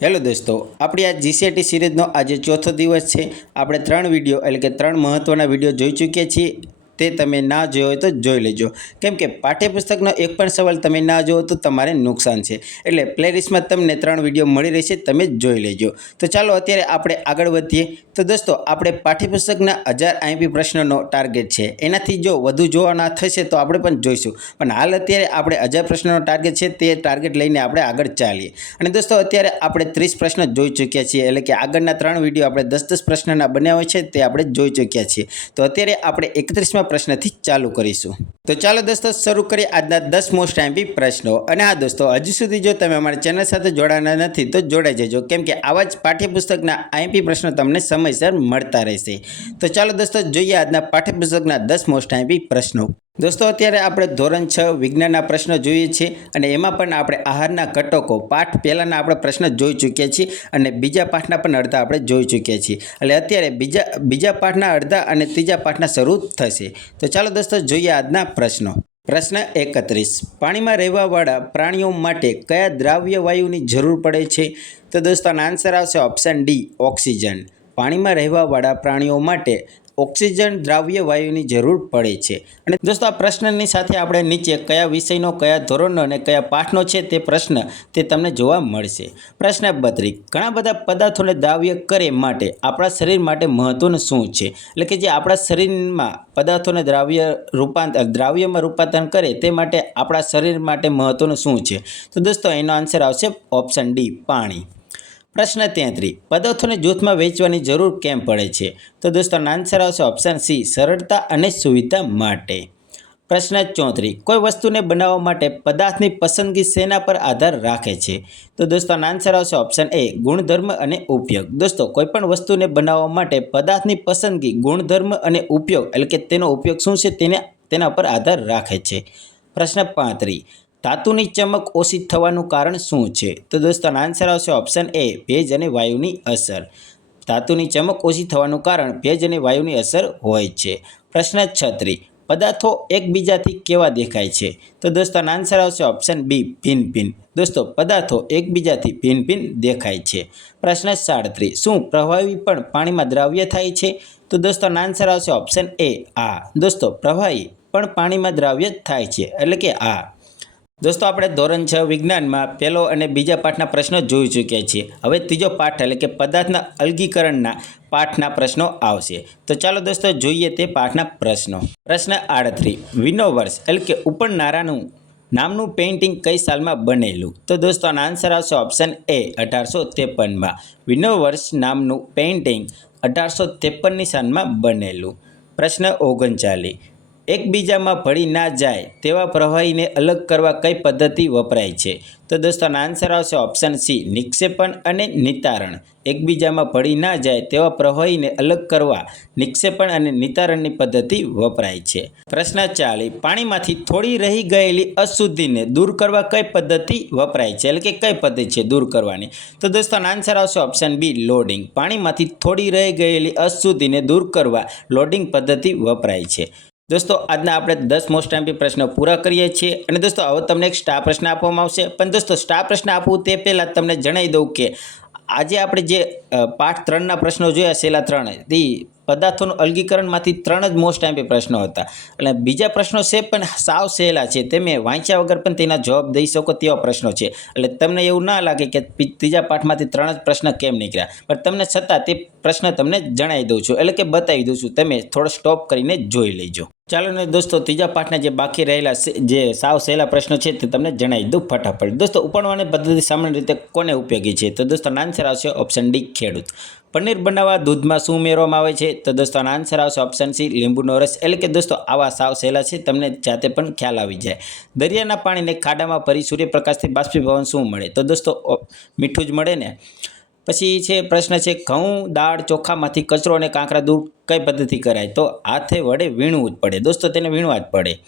Hello દોસ્તો, આપણી આ જીસીઆરટી સિરીઝનો આજે ચોથો દિવસ છે. આપણે ત્રણ વીડિયો એટલે કે ત્રણ મહત્ત્વના વીડિયો જોઈ ચૂક્યા છીએ. તે તમે ના જોયો હોય તો જોઈ લેજો. કેમ કે પાઠ્યપુસ્તકનો એક પણ સવાલ તમે ના જુઓ તો તમારે નુકસાન છે. એટલે પ્લેલિસ્ટમાં તમને ત્રણ વીડિયો મળી રહેશે, તમે જોઈ લેજો. તો ચાલો અત્યારે આપણે આગળ વધીએ. તો દોસ્તો, આપણે પાઠ્યપુસ્તકના હજાર આઈપી પ્રશ્નનો ટાર્ગેટ છે. એનાથી જો વધુ જોવાના થશે તો આપણે પણ જોઈશું. પણ હાલ અત્યારે આપણે હજાર પ્રશ્નોનો ટાર્ગેટ છે, તે ટાર્ગેટ લઈને આપણે આગળ ચાલીએ. અને દોસ્તો, અત્યારે આપણે ત્રીસ પ્રશ્ન જોઈ ચૂક્યા છીએ. એટલે કે આગળના ત્રણ વીડિયો આપણે દસ દસ પ્રશ્નના બન્યા હોય છે, તે આપણે જોઈ ચૂક્યા છીએ. તો અત્યારે આપણે એકત્રીસમાં પ્રશ્નથી ચાલુ કરીશું. તો ચાલો દોસ્તો, શરૂ કરીએ આજના દસ મોસ્ટ એમ્પી પ્રશ્નો. અને હા દોસ્તો, હજુ સુધી જો તમે અમારી ચેનલ સાથે જોડાના નથી, તો જોડાઈ જજો. કેમ કે આવા જ પાઠ્યપુસ્તકના આઈએમપી પ્રશ્નો તમને સમયસર મળતા રહેશે. તો ચાલો દોસ્તો, જોઈએ આજના પાઠ્યપુસ્તકના દસ મોસ્ટ આઈપી પ્રશ્નો. દોસ્તો, અત્યારે આપણે ધોરણ છ વિજ્ઞાનના પ્રશ્નો જોઈએ છીએ અને એમાં પણ આપણે આહારના ઘટકો, પાઠ પહેલાંના આપણે પ્રશ્ન જોઈ ચૂક્યા છીએ અને બીજા પાઠના પણ અડધા આપણે જોઈ ચૂક્યા છીએ. એટલે અત્યારે બીજા બીજા પાઠના અડધા અને ત્રીજા પાઠના શરૂ થશે. તો ચાલો દોસ્તો, જોઈએ આજના પ્રશ્નો. પ્રશ્ન એકત્રીસ. પાણીમાં રહેવાવાળા પ્રાણીઓ માટે કયા દ્રાવ્ય વાયુની જરૂર પડે છે? તો દોસ્તો, આનો આન્સર આવશે ઓપ્શન ડી, ઓક્સિજન. પાણીમાં રહેવાવાળા પ્રાણીઓ માટે ઓક્સિજન દ્રાવ્ય વાયુની જરૂર પડે છે. અને દોસ્તો, આ પ્રશ્નની સાથે આપણે નીચે કયા વિષયનો, કયા ધોરણનો અને કયા પાઠનો છે તે પ્રશ્ન તે તમને જોવા મળશે. પ્રશ્ન બત્રી ઘણા બધા પદાર્થોને દ્રાવ્ય કરે માટે આપણા શરીર માટે મહત્ત્વનું શું છે? એટલે કે જે આપણા શરીરમાં પદાર્થોને દ્રાવ્ય રૂપાંતર દ્રાવ્યમાં રૂપાંતરણ કરે તે માટે આપણા શરીર માટે મહત્ત્વનું શું છે? તો દોસ્તો, એનો આન્સર આવશે ઓપ્શન ડી, પાણી. પ્રશ્ન તેત્રીસ પદાર્થોને જૂથમાં વેચવાની જરૂર કેમ પડે છે? તો દોસ્તો આન્સર આવશે ઓપ્શન સી સરળતા અને સુવિધા માટે. પ્રશ્ન ચોત્રીસ કોઈ વસ્તુને બનાવવા માટે પદાર્થની પસંદગી શેના પર આધાર રાખે છે? તો દોસ્તો આન્સર આવશે ઓપ્શન એ ગુણધર્મ અને ઉપયોગ. દોસ્તો, કોઈપણ વસ્તુને બનાવવા માટે પદાર્થની પસંદગી, ગુણધર્મ અને ઉપયોગ, એટલે કે તેનો ઉપયોગ શું છે, તેને, તેના પર આધાર રાખે છે. પ્રશ્ન પાંત્રીસ ધાતુની ચમક ઓછી થવાનું કારણ શું છે? તો દોસ્તો આન્સર આવશે ઓપ્શન એ ભેજ અને વાયુની અસર. ધાતુની ચમક ઓછી થવાનું કારણ ભેજ અને વાયુની અસર હોય છે. પ્રશ્ન છત્રી, પદાર્થો એકબીજાથી કેવા દેખાય છે? તો દોસ્તો આન્સર આવશે ઓપ્શન બી ભિન્ન ભિન્ન. દોસ્તો, પદાર્થો એકબીજાથી ભિન્ન ભિન્ન દેખાય છે. પ્રશ્ન સાડત્રીસ, શું પ્રવાહી પણ પાણીમાં દ્રાવ્ય થાય છે? તો દોસ્તો આન્સર આવશે ઓપ્શન એ આ. દોસ્તો, પ્રવાહી પણ પાણીમાં દ્રાવ્ય થાય છે. એટલે કે આ. દોસ્તો, આપણે ધોરણ છ વિજ્ઞાનમાં પહેલો અને બીજા પાઠના પ્રશ્નો જોઈ ચૂક્યા છીએ. હવે ત્રીજો પાઠ, એટલે કે પદાર્થના અલગીકરણના પાઠના પ્રશ્નો આવશે. તો ચાલો દોસ્તો, જોઈએ તે પાઠના પ્રશ્નો. પ્રશ્ન આડત્રી. વિનોવર્સ એટલે કે ઉપરનારાનું નામનું પેઇન્ટિંગ કઈ સાલમાં બનેલું? તો દોસ્તો, આનો આન્સર આવશે ઓપ્શન એ અઢારસો ત્રેપનમાં. વિનોવર્સ નામનું પેઇન્ટિંગ અઢારસો ત્રેપનની સાલમાં બનેલું. પ્રશ્ન ઓગણચાલીસ. એકબીજામાં ભળી ના જાય તેવા પ્રવાહીને અલગ કરવા કઈ પદ્ધતિ વપરાય છે? તો દોસ્તો, આનો આન્સર આવશે ઓપ્શન સી નિક્ષેપણ અને નિતારણ. એકબીજામાં ભળી ના જાય તેવા પ્રવાહીને અલગ કરવા નિક્ષેપણ અને નિતારણની પદ્ધતિ વપરાય છે. પ્રશ્ન ચાલી પાણીમાંથી થોડી રહી ગયેલી અશુદ્ધિને દૂર કરવા કઈ પદ્ધતિ વપરાય છે? એટલે કે કઈ પદ્ધતિ છે દૂર કરવાની? તો દોસ્તો, આનો આન્સર આવશે ઓપ્શન બી લોડિંગ પાણીમાંથી થોડી રહી ગયેલી અશુદ્ધિને દૂર કરવા લોડિંગ પદ્ધતિ વપરાય છે. દોસ્તો, આજના આપણે દસ મોસ્ટ એમપી પ્રશ્નો પૂરા કરીએ છીએ અને દોસ્તો, હવે તમને એક સ્ટાર પ્રશ્ન આપવામાં આવશે. પણ દોસ્તો સ્ટાર પ્રશ્ન આપવું તે પહેલાં તમને જણાવી દઉં કે આજે આપણે જે પાઠ ત્રણના પ્રશ્નો જોયા, છેલ્લા ત્રણ તે પદાર્થોનું અલગીકરણમાંથી ત્રણ જ મોસ્ટ એમપી પ્રશ્નો હતા. એટલે બીજા પ્રશ્નો છે, પણ સાવ સહેલા છે. તમે વાંચ્યા વગર પણ તેના જવાબ દઈ શકો તેવા પ્રશ્નો છે. એટલે તમને એવું ના લાગે કે ત્રીજા પાઠમાંથી ત્રણ જ પ્રશ્ન કેમ નીકળ્યા. પણ તમને છતાં તે પ્રશ્ન તમને જણાવી દઉં છું. એટલે કે બતાવી દઉં છું. તમે થોડો સ્ટોપ કરીને જોઈ લેજો. ચાલો ને દોસ્તો, ત્રીજા પાઠના જે બાકી રહેલા જે સાવ સહેલા પ્રશ્નો છે તે તમને જણાવી દઉં ફટાફટ. દોસ્તો ઉપાડવાની પદ્ધતિ સામાન્ય રીતે કોને ઉપયોગી છે? તો દોસ્તો આન્સર આવશે ઓપ્શન ડી, ખેડૂત. પનીર બનાવવા, દૂધમાં શું ઉમેરવામાં આવે છે? તો દોસ્તો, આનો આન્સર આવશે ઓપ્શન સી લીંબુનો રસ. એટલે કે દોસ્તો, આવા સાવ સહેલા છે, તમને જાતે પણ ખ્યાલ આવી જાય. દરિયાના પાણીને ખાડામાં ભરી સૂર્યપ્રકાશથી બાષ્પીભવન શું મળે? તો દોસ્તો મીઠું જ મળે ને? પછી છે, પ્રશ્ન છે, ઘઉં, દાળ, ચોખામાંથી કચરો અને કાંકરા દૂર કઈ પદ્ધતિ કરાય? તો હાથે વડે વીણવું જ પડે. દોસ્તો, તેને વીણવા જ પડે.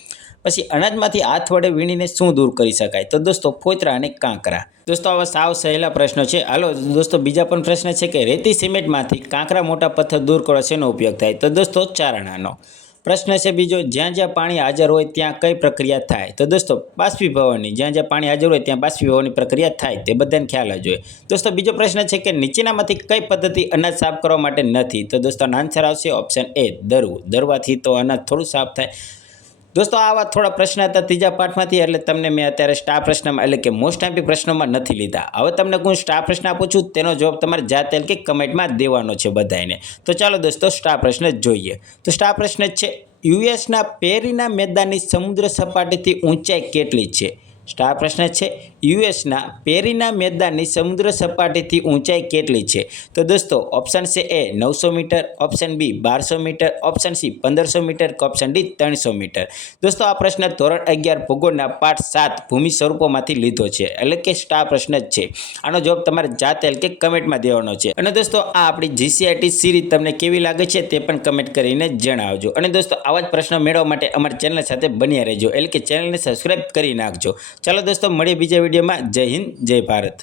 પછી અનાજમાંથી હાથ વડે વીણીને શું દૂર કરી શકાય? તો દોસ્તો ફોતરા અને કાંકરા. દોસ્તો, આવા સાવ સહેલા પ્રશ્નો છે. હાલો, દોસ્તો, બીજા પણ પ્રશ્ન છે કે રેતી સિમેન્ટમાંથી કાંકરા મોટા પથ્થર દૂર કરવા શેનો ઉપયોગ થાય? તો દોસ્તો, ચારણાનો. પ્રશ્ન છે બીજો, જ્યાં જ્યાં પાણી હાજર હોય ત્યાં કઈ પ્રક્રિયા થાય? તો દોસ્તો, બાષ્પીભવનની, જ્યાં જ્યાં પાણી હાજર હોય ત્યાં બાષ્પીભવનની પ્રક્રિયા થાય, તે બધાને ખ્યાલ જ હોય. દોસ્તો, બીજો પ્રશ્ન છે કે નીચેનામાંથી કઈ પદ્ધતિ અનાજ સાફ કરવા માટે નથી? તો દોસ્તો, આન્સર આવશે ઓપ્શન એ, દરવું. દરવાથી તો અનાજ થોડું સાફ થાય. દોસ્તો આવા થોડા પ્રશ્ન હતા ત્રીજા પાઠમાંથી, એટલે તમને મેં અત્યારે સ્ટાર પ્રશ્નમાં, એટલે કે મોસ્ટ આઈમ્પી પ્રશ્નોમાં નથી લીધા. હવે તમને હું સ્ટાર પ્રશ્ન આપું છું, તેનો જવાબ તમારે જાતે કે કમેન્ટમાં દેવાનો છે બધાને તો ચાલો દોસ્તો, સ્ટાર પ્રશ્ન જોઈએ. તો સ્ટાર પ્રશ્ન છે, યુએસના પેરીના મેદાનની સમુદ્ર સપાટીથી ઊંચાઈ કેટલી છે? સ્ટાર પ્રશ્ન છે, યુએસના પેરીના મેદાનની સમુદ્ર સપાટીથી ઊંચાઈ કેટલી છે? તો દોસ્તો ઓપ્શન છે એ નવસો મીટર ઓપ્શન બી બારસો મીટર ઓપ્શન સી પંદરસો મીટર કે ઓપ્શન ડી ત્રણસો મીટર. દોસ્તો, આ પ્રશ્ન ધોરણ અગિયાર ભૂગોળના પાઠ સાત ભૂમિ સ્વરૂપોમાંથી લીધો છે. એટલે કે સ્ટાર પ્રશ્ન જ છે. આનો જવાબ તમારે જાતે એટલે કે કમેન્ટમાં દેવાનો છે. અને દોસ્તો, આ આપણી જીસીઆઈટી સિરીઝ તમને કેવી લાગે છે તે પણ કમેન્ટ કરીને જણાવજો. અને દોસ્તો, આવા જ પ્રશ્નો મેળવવા માટે અમારી ચેનલ સાથે બન્યા રહેજો. એટલે કે ચેનલને સબસ્ક્રાઈબ કરી નાખજો. ચાલો દોસ્તો મળીએ બીજા વિડીયોમાં. જય હિન્દ જય ભારત.